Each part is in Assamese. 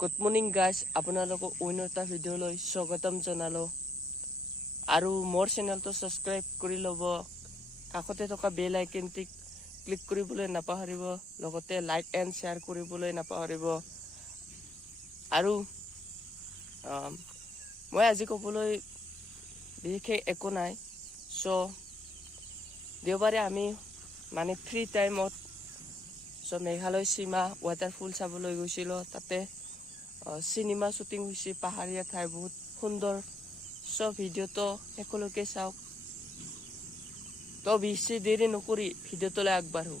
গুড মৰ্নিং গাইজ, আপোনালোকক অন্য এটা ভিডিঅ'লৈ স্বাগতম জনালোঁ আৰু মোৰ চেনেলটো ছাবস্ক্ৰাইব কৰি ল'ব। কাষতে থকা বেল আইকনটি ক্লিক কৰিবলৈ নাপাহৰিব, লগতে লাইক এণ্ড শ্বেয়াৰ কৰিবলৈ নাপাহৰিব। আৰু মই আজি ক'বলৈ বিশেষ একো নাই। দেওবাৰে আমি মানে ফ্ৰী টাইমত মেঘালয় সীমা ৱাটাৰফল চাবলৈ গৈছিলোঁ। তাতে চিনেমা শ্বুটিং হৈছে, পাহাৰীয়া ঠাই বহুত সুন্দৰ। ভিডিঅ'টো শেষলৈকে চাওক। তো বেছি দেৰি নকৰি ভিডিঅ'টোলৈ আগবাঢ়ো।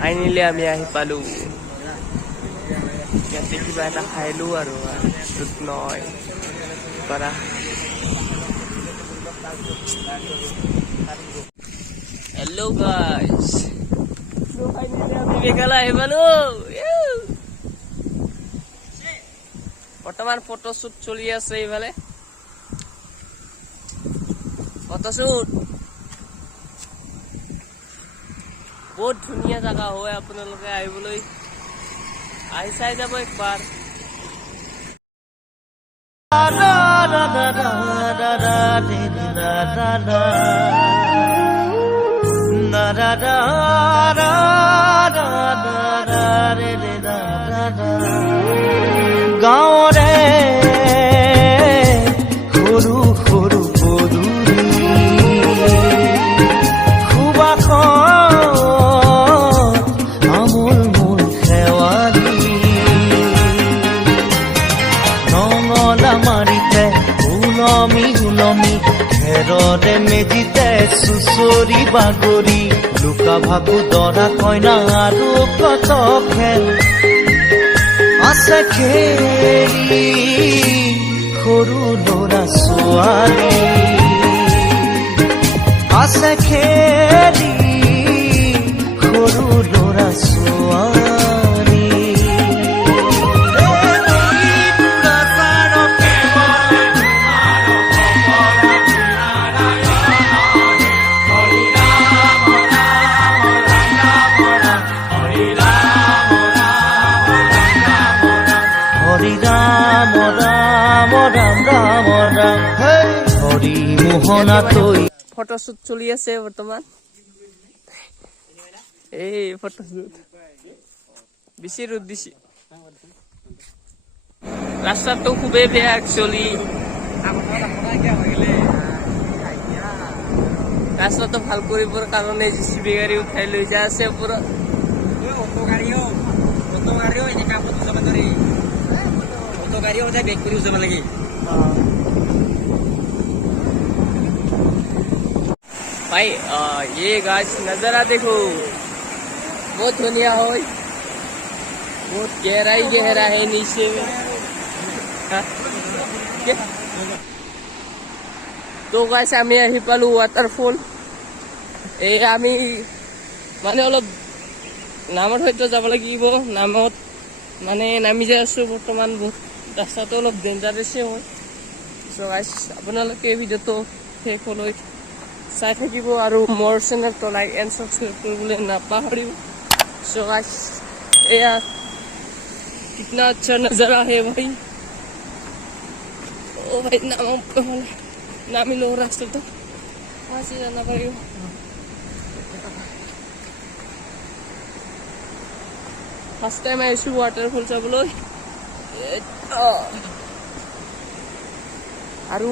ফাইনেলি আমি আহি পালো। ইয়াতে কিবা এটা খাইলো আৰু নহয় পৰা। হেল্ল' গাইজ, ফাইনেলি আমি মেঘালয় আহি পালো। বৰ্তমান ফটোশ্বুট চলি আছে এইফালে। ফটোশ্বুট বহুত ধুনীয়া জাগা হয়, আপোনালোকে আহিবলৈ আহি চাই যাব একবাৰ। গাঁৱৰে সৰু সৰু ঘেৰতে মেজিতে চুচৰি বাগৰি লুকা ভাকু দৰা কইনা আৰু কত খেল আছে খেলি সৰু ল'ৰা ছোৱালী আছে খেলি সৰু ল'ৰা ছোৱালী। ফটোশ্বুট চলি আছে বৰ্তমান। এই ফটোশ্বুট বেছি ৰ'দ দিছে, ৰাস্তাটো খুবেই বেয়া একচুৱেলি। ৰাস্তাটো ভাল কৰিবৰ কাৰণে JCB গাড়ী উঠাই লৈ যায় আছে ওপৰত। भाई ये गाइस नजारा देखो, बहुत धुनिया हो, बहुत गहरा है नीचे में। तो गाइस आमी आহি পালো ৱাটাৰফল। এই আমি মানে অলপ নামত হয়তো যাব লাগিব, নামত মানে নামি যাই আছো বৰ্তমান। বহুত ৰাস্তাটো অলপ ডেঞ্জাৰাছে হয়। গাইস আপোনালোকে ভিডিঅ'টো শেষলৈ চাই থাকিব আৰু মোৰ চেনেলটো লাইক এণ্ড ছাবস্ক্ৰাইব কৰিবলৈ নাপাহৰিব। গাইস এয়া कितना अच्छा नजारा है भाई। ओ भाई नामी लो रास्ता तो वहाँ से जाना पड़ेगा। फर्स्ट टाइम आइसु वाटरफल चाবলৈ। আৰু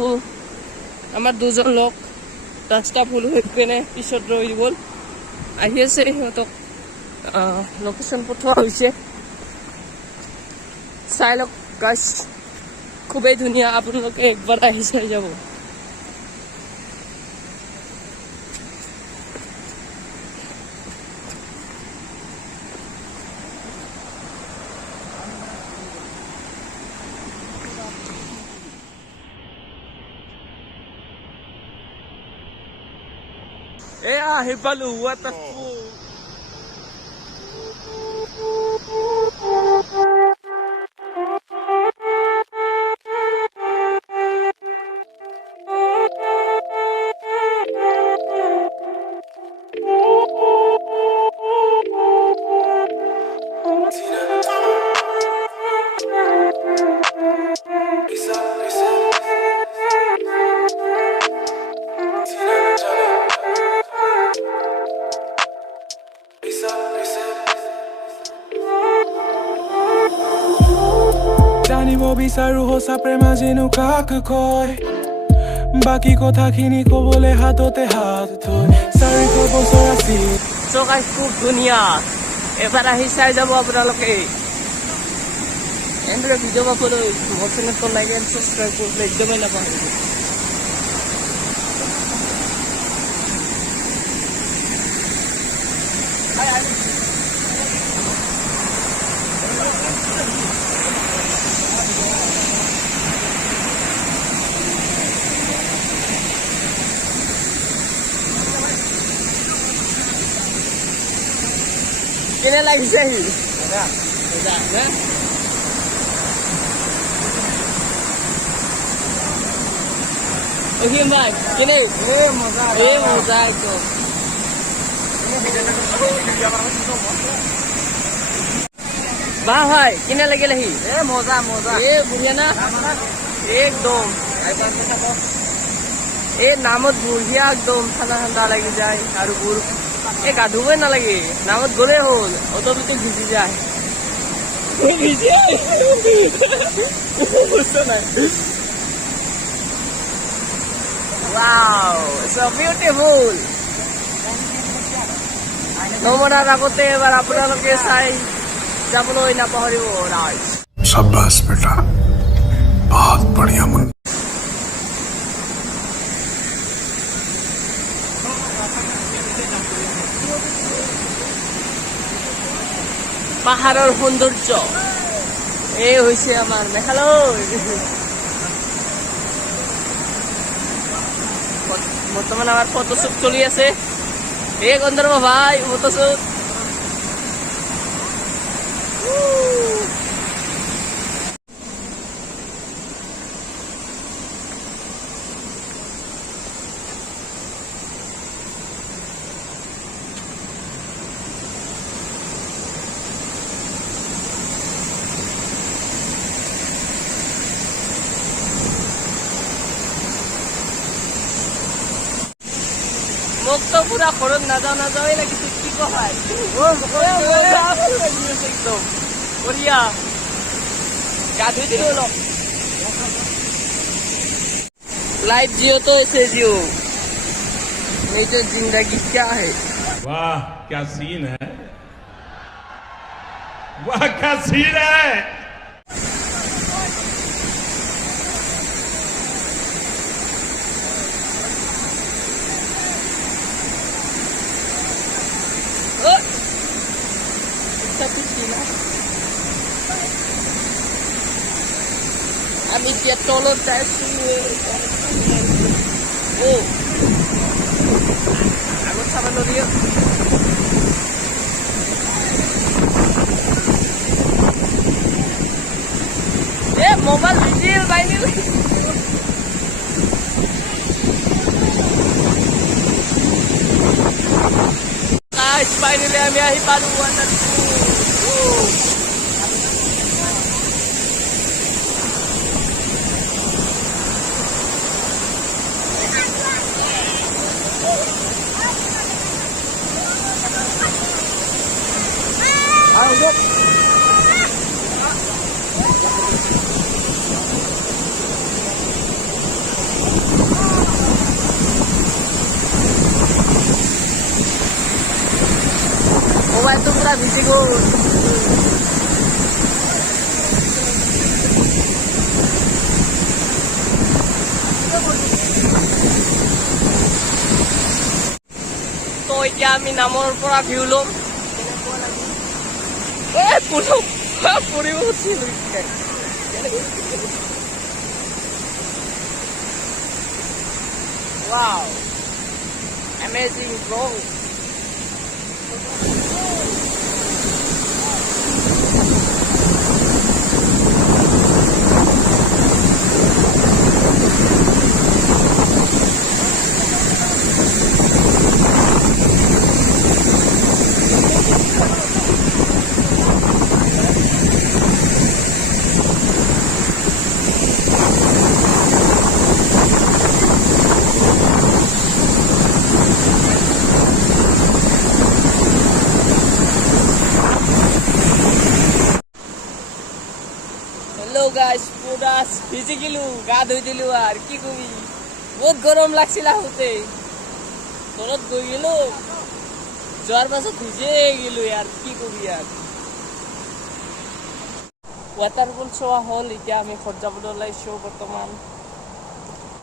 আমাৰ দুজন লোক ৰাস্তা ফুল হৈ কিনে পিছত ৰৈ গ'ল, আহি আছে। সিহঁতক লোকেশ্যন পঠোৱা হৈছে, চাই লওক গাইস, খুবেই ধুনীয়া। আপোনালোকে একবাৰ আহি চাই যাব। আহি পালো ৱাটাৰফল। জানিব বিচাৰো সঁচা প্ৰেম আজিনো কাক কয় বাকী কথাখিনি ক'বলৈ হাততে হাত থৈ 400 বছৰ আছিল So guys, খুব ধুনীয়া এবাৰ আহি চাই যাব আপোনালোকে এনেদৰে ভিডিঅ' পাবলৈ মোৰ চেনেলটো লাইক এণ্ড ছাবস্ক্ৰাইব কৰিবলৈ একদমেই নাপাহৰিব কেনে লাগিছে সি অহিম ভাই কেনে মজা একদম বাহ ভাই কেনে লাগিলে সি মজা বঢ়িয়া না একদম নামত বঢ়িয়া একদম ঠাণ্ডা ঠাণ্ডা লাগি যায় আৰু এই গা ধুবই নালাগে নামত গ'লেই হ'ল অট'মেটিক ভিজি যায় Wow, so beautiful. নমনাৰ আগতে এবাৰ আপোনালোকে চাই যাবলৈ নাপাহৰিব ৰাইজ शाबाश बेटा बहुत बढ़िया मुन পাহাৰৰ সৌন্দৰ্য এই হৈছে আমাৰ মেঘালয় বৰ্তমান আমাৰ ফটোশ্বুট চলি আছে এই গন্ধৰ্ব ভাই ফটোশ্বুট মোক তো পুৰা ঘৰত নাযাওঁৱে লাগিছে কি কয় একদম বঢ়িয়া গা ধুই দিলো অলপ लाइफ जियो तो ऐसे जियो मेरी जिंदगी क्या है वाह क्या सीन है वाह क्या सीन है আমি যে তলত যাইছো ও আগত চাব নোৱাৰি মোবাইল ভিডিঅ বাইনি finally আমি আহি পালো मोबाइल तो पूरा भिजी गो तो এতিয়া আমি নামৰ পৰা ভিউ লম পৰিব wow amazing bro বাস ভিজি গেলু গা ধুই দিলু আৰ কি কবি বহুত গৰম লাগছিল আহোতে তলত গৈ গেলো যোৱাৰ পাছত ভিজে গেলো আৰ কি কবি আৰ ৱাটাৰফল চোৱা হ'ল এতিয়া আমি ঘৰত যাবলৈ ওলাইছো বৰ্তমান